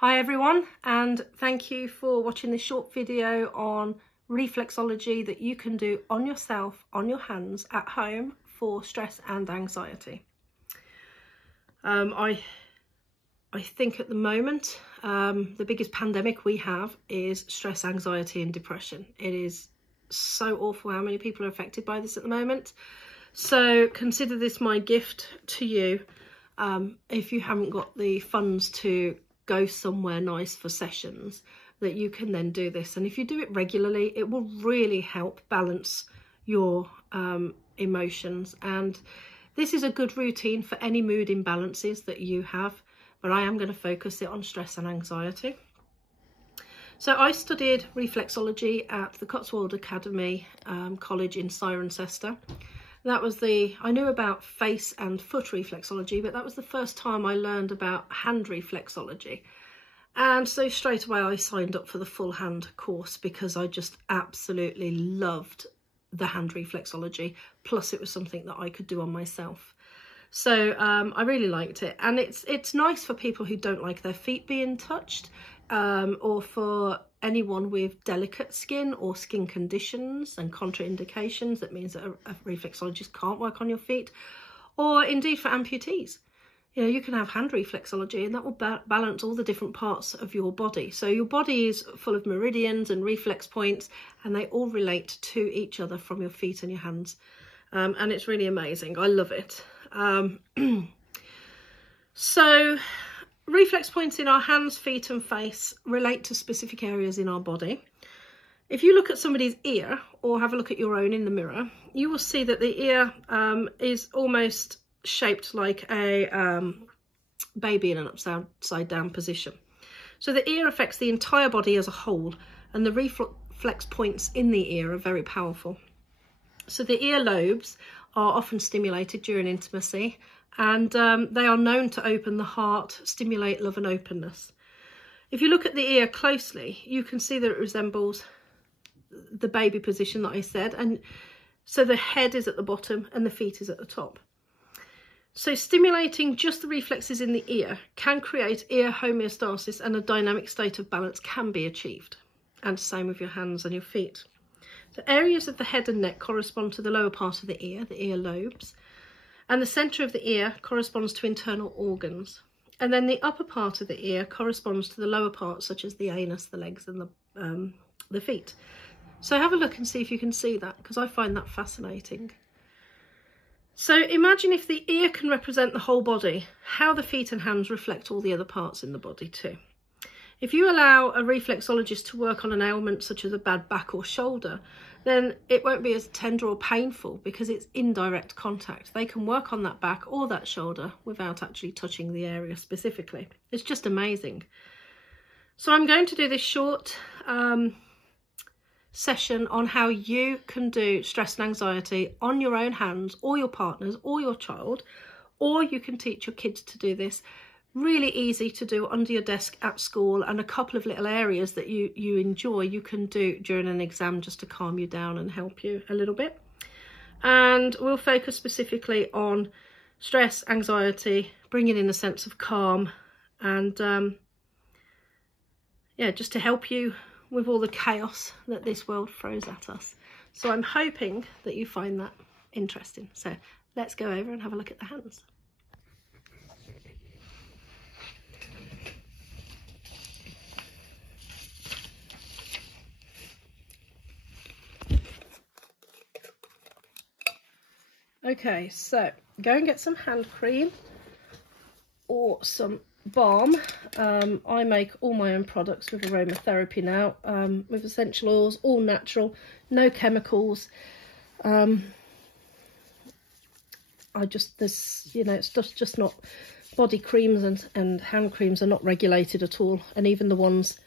Hi everyone, and thank you for watching this short video on reflexology that you can do on yourself, on your hands, at home for stress and anxiety. I think at the moment the biggest pandemic we have is stress, anxiety and depression. It is so awful how many people are affected by this at the moment. So consider this my gift to you. If you haven't got the funds to go somewhere nice for sessions, that you can then do this, and if you do it regularly it will really help balance your emotions. And this is a good routine for any mood imbalances that you have, but I am going to focus it on stress and anxiety. So I studied reflexology at the Cotswold Academy College in Cirencester. That was I knew about face and foot reflexology, but that was the first time I learned about hand reflexology. And so straight away I signed up for the full hand course because I just absolutely loved the hand reflexology. Plus it was something that I could do on myself. So I really liked it. And it's nice for people who don't like their feet being touched, or for anyone with delicate skin or skin conditions and contraindications. That means that a reflexologist can't work on your feet, or indeed for amputees. You know, you can have hand reflexology and that will balance all the different parts of your body. So your body is full of meridians and reflex points, and they all relate to each other from your feet and your hands. And it's really amazing. I love it. So reflex points in our hands, feet and face relate to specific areas in our body. If you look at somebody's ear or have a look at your own in the mirror, you will see that the ear is almost shaped like a baby in an upside down position. So the ear affects the entire body as a whole, and the reflex points in the ear are very powerful. So the ear lobes are often stimulated during intimacy, and they are known to open the heart, stimulate love and openness. If you look at the ear closely, you can see that it resembles the baby position that I said, and so the head is at the bottom and the feet is at the top. So stimulating just the reflexes in the ear can create ear homeostasis, and a dynamic state of balance can be achieved. And same with your hands and your feet. The areas of the head and neck correspond to the lower part of the ear lobes. And the centre of the ear corresponds to internal organs. And then the upper part of the ear corresponds to the lower parts, such as the anus, the legs and the feet. So have a look and see if you can see that, because I find that fascinating. So imagine if the ear can represent the whole body, how the feet and hands reflect all the other parts in the body too. If you allow a reflexologist to work on an ailment such as a bad back or shoulder, then it won't be as tender or painful because it's indirect contact. They can work on that back or that shoulder without actually touching the area specifically. It's just amazing. So I'm going to do this short session on how you can do stress and anxiety on your own hands, or your partner's, or your child, or you can teach your kids to do this. Really easy to do under your desk at school, and a couple of little areas that you enjoy you can do during an exam just to calm you down and help you a little bit. And we'll focus specifically on stress, anxiety, bringing in a sense of calm, and yeah, just to help you with all the chaos that this world throws at us. So I'm hoping that you find that interesting. So let's go over and have a look at the hands. Okay, so go and get some hand cream or some balm. I make all my own products with aromatherapy now, with essential oils, all natural, no chemicals. It's just not, body creams and hand creams are not regulated at all, and even the ones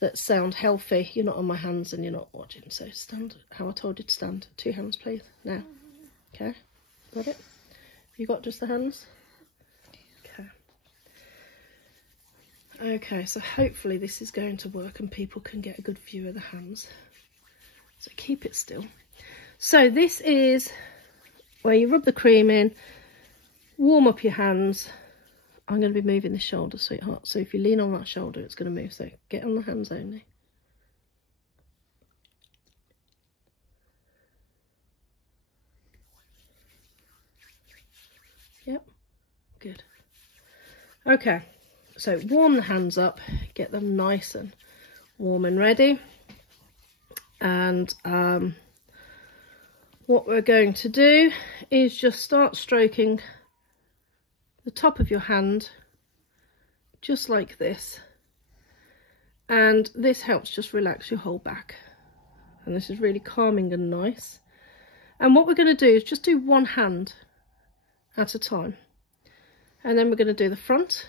that sound healthy, you're not on my hands and you're not watching. So stand how I told you to stand. 2 hands please. Now, okay, got it? You got just the hands? Okay, so hopefully this is going to work and people can get a good view of the hands. So keep it still. So this is where you rub the cream in, warm up your hands, I'm going to be moving the shoulder, sweetheart. So if you lean on that shoulder, it's going to move. So get on the hands only. Yep, good. Okay, so warm the hands up, get them nice and warm and ready. And what we're going to do is just start stroking the top of your hand, just like this. And this helps just relax your whole back. And this is really calming and nice. And what we're going to do is just do one hand at a time. And then we're going to do the front.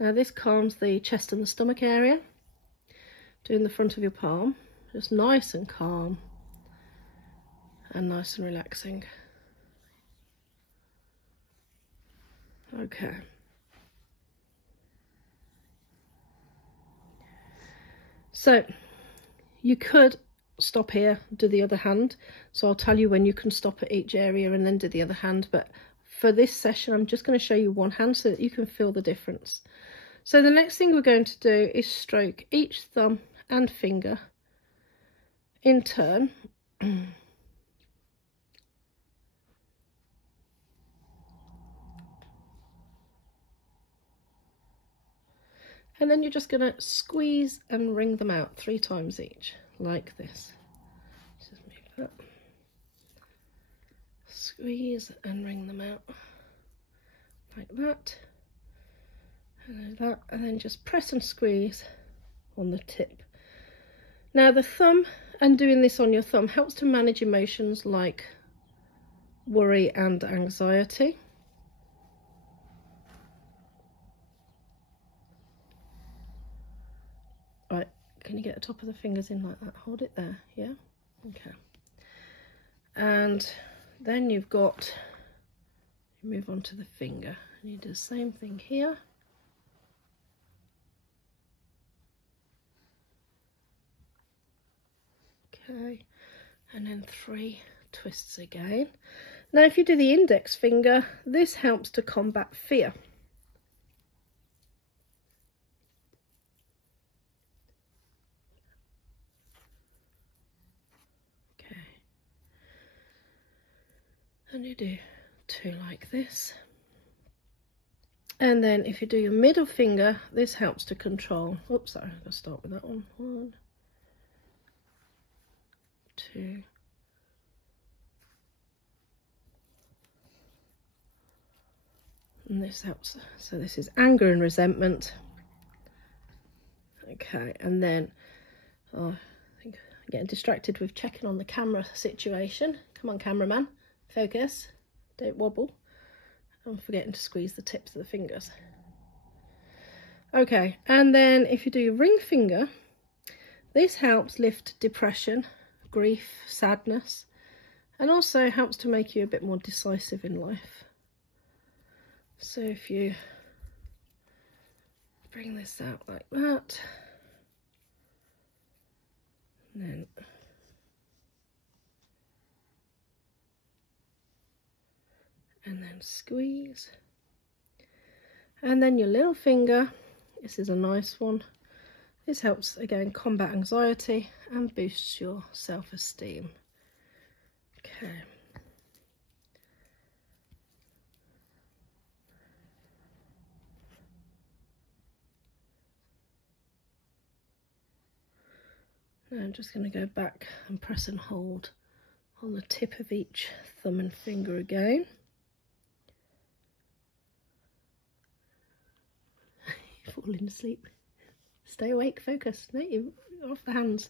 Now this calms the chest and the stomach area. Doing the front of your palm, just nice and calm and nice and relaxing. Okay. So you could stop here, do the other hand. So I'll tell you when you can stop at each area and then do the other hand. But for this session, I'm just going to show you one hand so that you can feel the difference. So the next thing we're going to do is stroke each thumb and finger in turn. And then you're just going to squeeze and wring them out 3 times each, like this. Just move that. Squeeze and wring them out, like that. And that, and then just press and squeeze on the tip. Now the thumb, and doing this on your thumb, helps to manage emotions like worry and anxiety. Right, can you get the top of the fingers in like that? Hold it there, yeah? Okay. And then you've got, you move on to the finger, and you do the same thing here. Okay, and then 3 twists again. Now if you do the index finger, this helps to combat fear. Okay, and you do 2 like this. And then if you do your middle finger, this helps to control, oops, sorry, I'll start with that one. 1, 2, and this helps. So this is anger and resentment. Okay, and then I think I'm getting distracted with checking on the camera situation. Come on, cameraman, focus, don't wobble. I'm forgetting to squeeze the tips of the fingers. Okay, and then if you do your ring finger, this helps lift depression, grief, sadness, and also helps to make you a bit more decisive in life. So if you bring this out like that, and then squeeze, and then your little finger, this is a nice one. This helps again combat anxiety and boosts your self-esteem. Okay. Now I'm just going to go back and press and hold on the tip of each thumb and finger again. You're falling asleep. Stay awake, focus. No, you off the hands.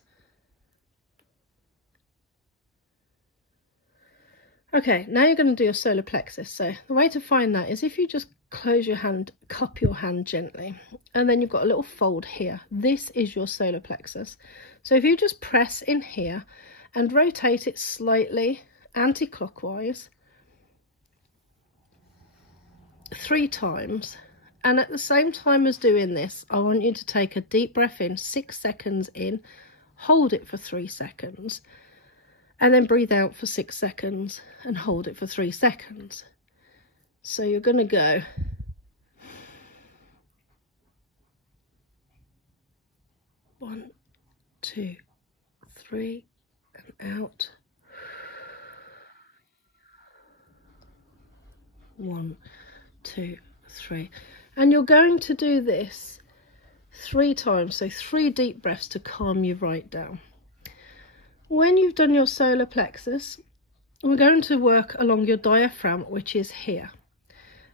Okay, now you're going to do your solar plexus. So the way to find that is if you just close your hand, cup your hand gently, and then you've got a little fold here. This is your solar plexus. So if you just press in here and rotate it slightly anti-clockwise 3 times, and at the same time as doing this, I want you to take a deep breath in, 6 seconds in, hold it for 3 seconds, and then breathe out for 6 seconds and hold it for 3 seconds. So you're going to go one, 2, 3, and out. 1, 2, 3. And you're going to do this 3 times, so 3 deep breaths to calm you right down. When you've done your solar plexus, we're going to work along your diaphragm, which is here.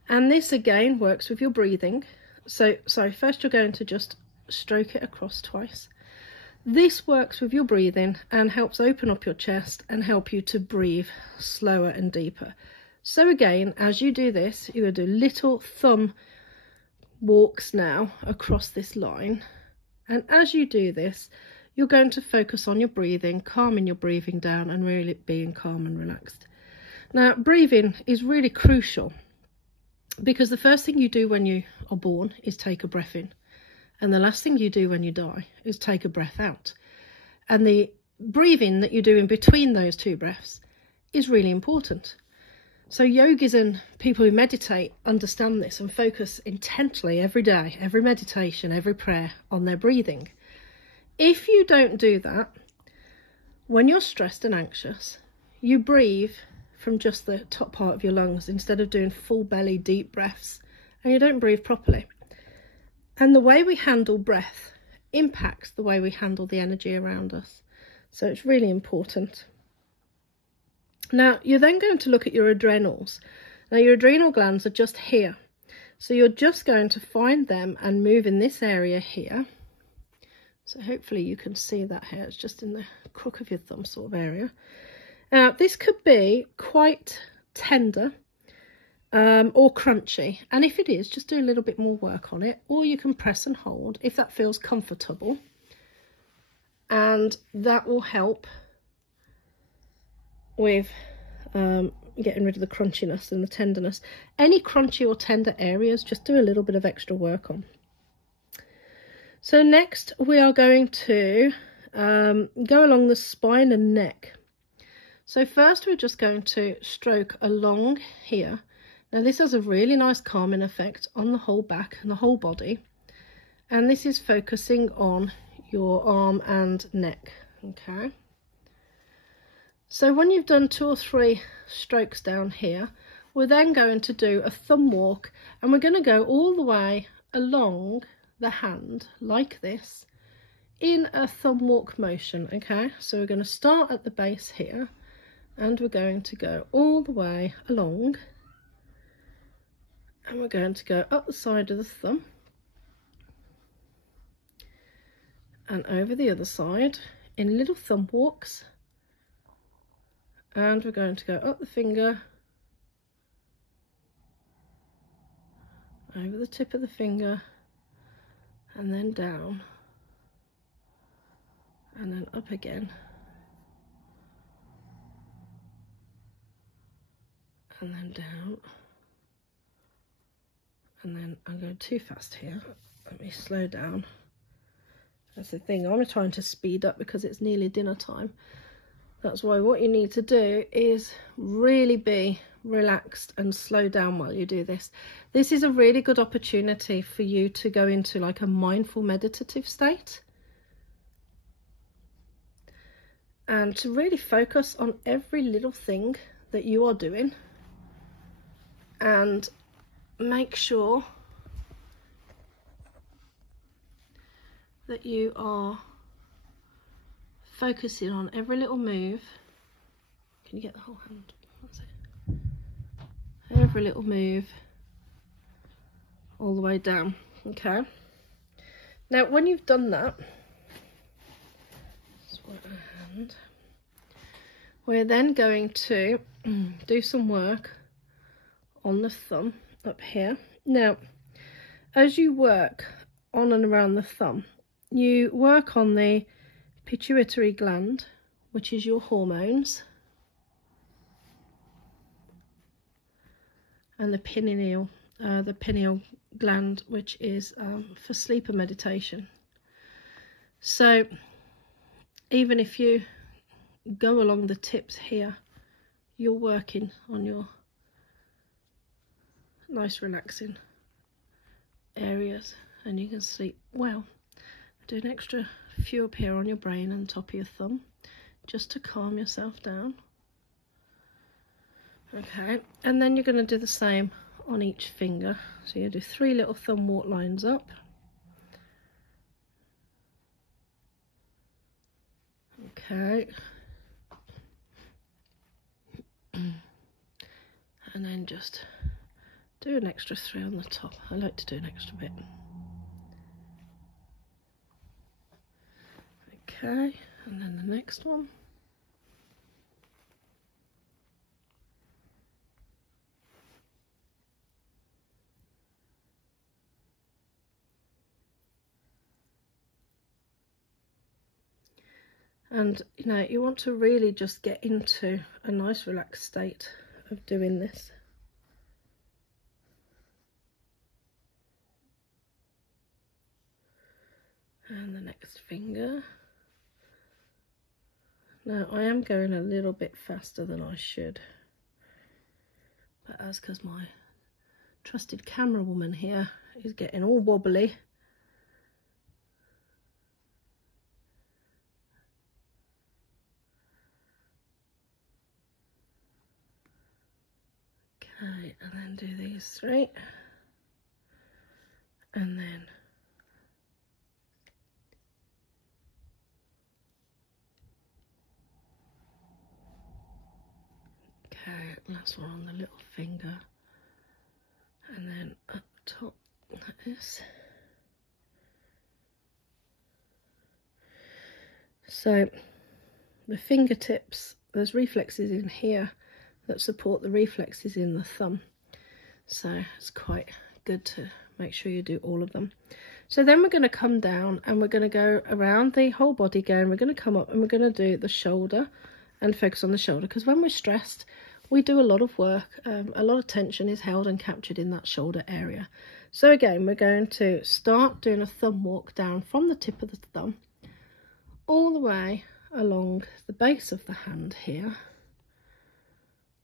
And this again works with your breathing. So first you're going to just stroke it across twice. This works with your breathing and helps open up your chest and help you to breathe slower and deeper. So again, as you do this, you're going to do little thumb walks now across this line. And as you do this, you're going to focus on your breathing, calming your breathing down and really being calm and relaxed. Now, breathing is really crucial because the first thing you do when you are born is take a breath in. And the last thing you do when you die is take a breath out. And the breathing that you do in between those 2 breaths is really important. So yogis and people who meditate understand this and focus intently every day, every meditation, every prayer on their breathing. If you don't do that, when you're stressed and anxious, you breathe from just the top part of your lungs instead of doing full belly deep breaths, and you don't breathe properly. And the way we handle breath impacts the way we handle the energy around us. So it's really important. Now, you're then going to look at your adrenals. Now, your adrenal glands are just here. So you're just going to find them and move in this area here. So hopefully you can see that here. It's just in the crook of your thumb sort of area. Now, this could be quite tender or crunchy. And if it is, just do a little bit more work on it. Or you can press and hold if that feels comfortable. And that will help with getting rid of the crunchiness and the tenderness. Any crunchy or tender areas, just do a little bit of extra work on. So next we are going to go along the spine and neck. So first we're just going to stroke along here. Now this has a really nice calming effect on the whole back and the whole body. And this is focusing on your arm and neck, okay? So when you've done 2 or 3 strokes down here, we're then going to do a thumb walk, and we're going to go all the way along the hand like this in a thumb walk motion, okay? So we're going to start at the base here, and we're going to go all the way along, and we're going to go up the side of the thumb and over the other side in little thumb walks. And we're going to go up the finger, over the tip of the finger, and then down, and then up again, and then down, and then I'm going too fast here. Let me slow down. That's the thing, I'm trying to speed up because it's nearly dinner time. That's why what you need to do is really be relaxed and slow down while you do this. This is a really good opportunity for you to go into like a mindful meditative state and to really focus on every little thing that you are doing and make sure that you are focusing on every little move. Can you get the whole hand? That's it. Every little move all the way down, okay? Now when you've done that, we're then going to do some work on the thumb up here. Now as you work on and around the thumb, you work on the pituitary gland, which is your hormones, and the pineal gland, which is for sleep and meditation. So even if you go along the tips here, you're working on your nice relaxing areas, and you can sleep well. Do an extra few up here on your brain and top of your thumb, just to calm yourself down. Okay, and then you're going to do the same on each finger. So you do 3 little thumb walk lines up. Okay. And then just do an extra 3 on the top. I like to do an extra bit. Okay, and then the next one. And you know, you want to really just get into a nice relaxed state of doing this. And the next finger. Now I am going a little bit faster than I should, but that's because my trusted camera woman here is getting all wobbly. Okay, and then do these 3, and then okay, last one on the little finger, and then up top like this. So the fingertips, there's reflexes in here that support the reflexes in the thumb, so it's quite good to make sure you do all of them. So then we're going to come down and we're going to go around the whole body again. We're going to come up and we're going to do the shoulder and focus on the shoulder, because when we're stressed we do a lot of work, a lot of tension is held and captured in that shoulder area. So again, we're going to start doing a thumb walk down from the tip of the thumb all the way along the base of the hand here.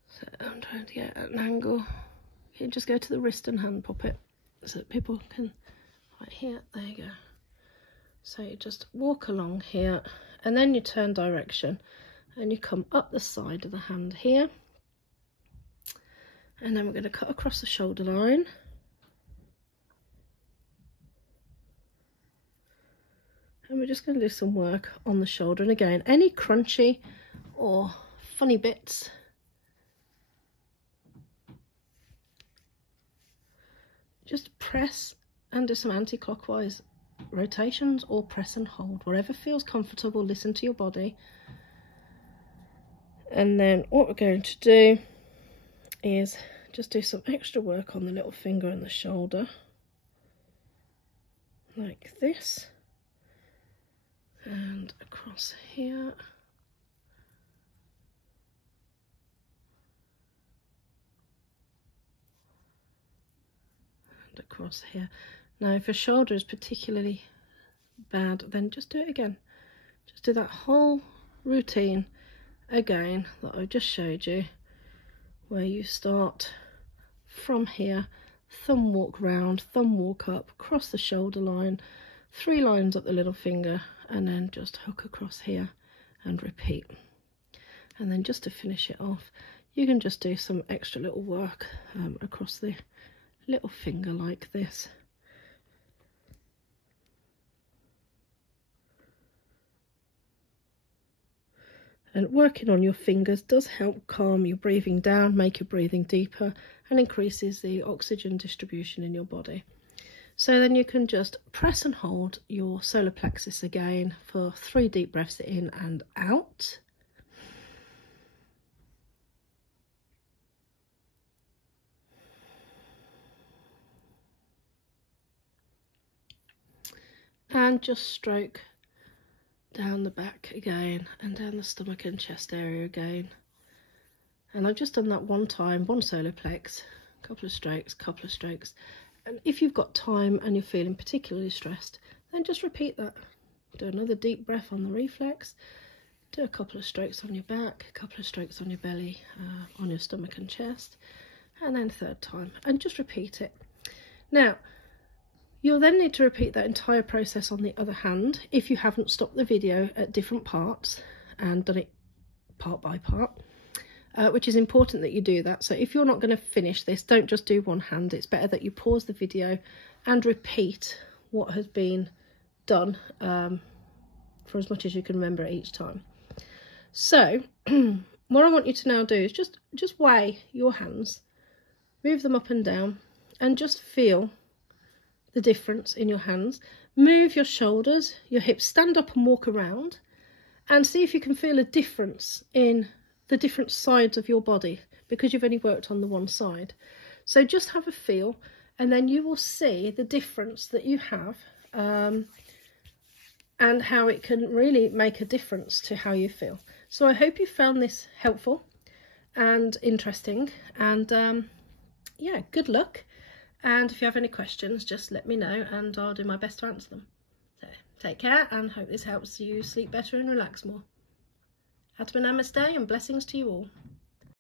So I'm trying to get at an angle. You can just go to the wrist and hand puppet so that people can, right here, there you go. So you just walk along here, and then you turn direction and you come up the side of the hand here, and then we're going to cut across the shoulder line. And we're just going to do some work on the shoulder, and again, any crunchy or funny bits, just press and do some anti-clockwise rotations, or press and hold, wherever feels comfortable. Listen to your body. And then what we're going to do is just do some extra work on the little finger and the shoulder, like this, and across here, and across here. Now if your shoulder is particularly bad, then just do it again. Just do that whole routine again that I just showed you, where you start from here, thumb walk round, thumb walk up, across the shoulder line, 3 lines up the little finger, and then just hook across here and repeat. And then just to finish it off, you can just do some extra little work across the little finger like this. And working on your fingers does help calm your breathing down, make your breathing deeper, and increases the oxygen distribution in your body. So then you can just press and hold your solar plexus again for 3 deep breaths in and out. And just stroke down the back again, and down the stomach and chest area again. And I've just done that one time, 1 solar plex, couple of strokes. And if you've got time and you're feeling particularly stressed, then just repeat that. Do another deep breath on the reflex, Do a couple of strokes on your back, a couple of strokes on your belly, on your stomach and chest, and then third time, and just repeat it. Now, you'll then need to repeat that entire process on the other hand if you haven't stopped the video at different parts and done it part by part, which is important that you do that. So if you're not going to finish this, don't just do one hand. It's better that you pause the video and repeat what has been done for as much as you can remember each time. So what I want you to now do is just weigh your hands, move them up and down, and just feel the difference in your hands. Move your shoulders, your hips, stand up and walk around, and see if you can feel a difference in the different sides of your body, because you've only worked on the one side. So just have a feel, and then you will see the difference that you have, and how it can really make a difference to how you feel. So I hope you found this helpful and interesting, and yeah, good luck. And if you have any questions, just let me know and I'll do my best to answer them. So take care, and hope this helps you sleep better and relax more. Atma Namaste, and blessings to you all.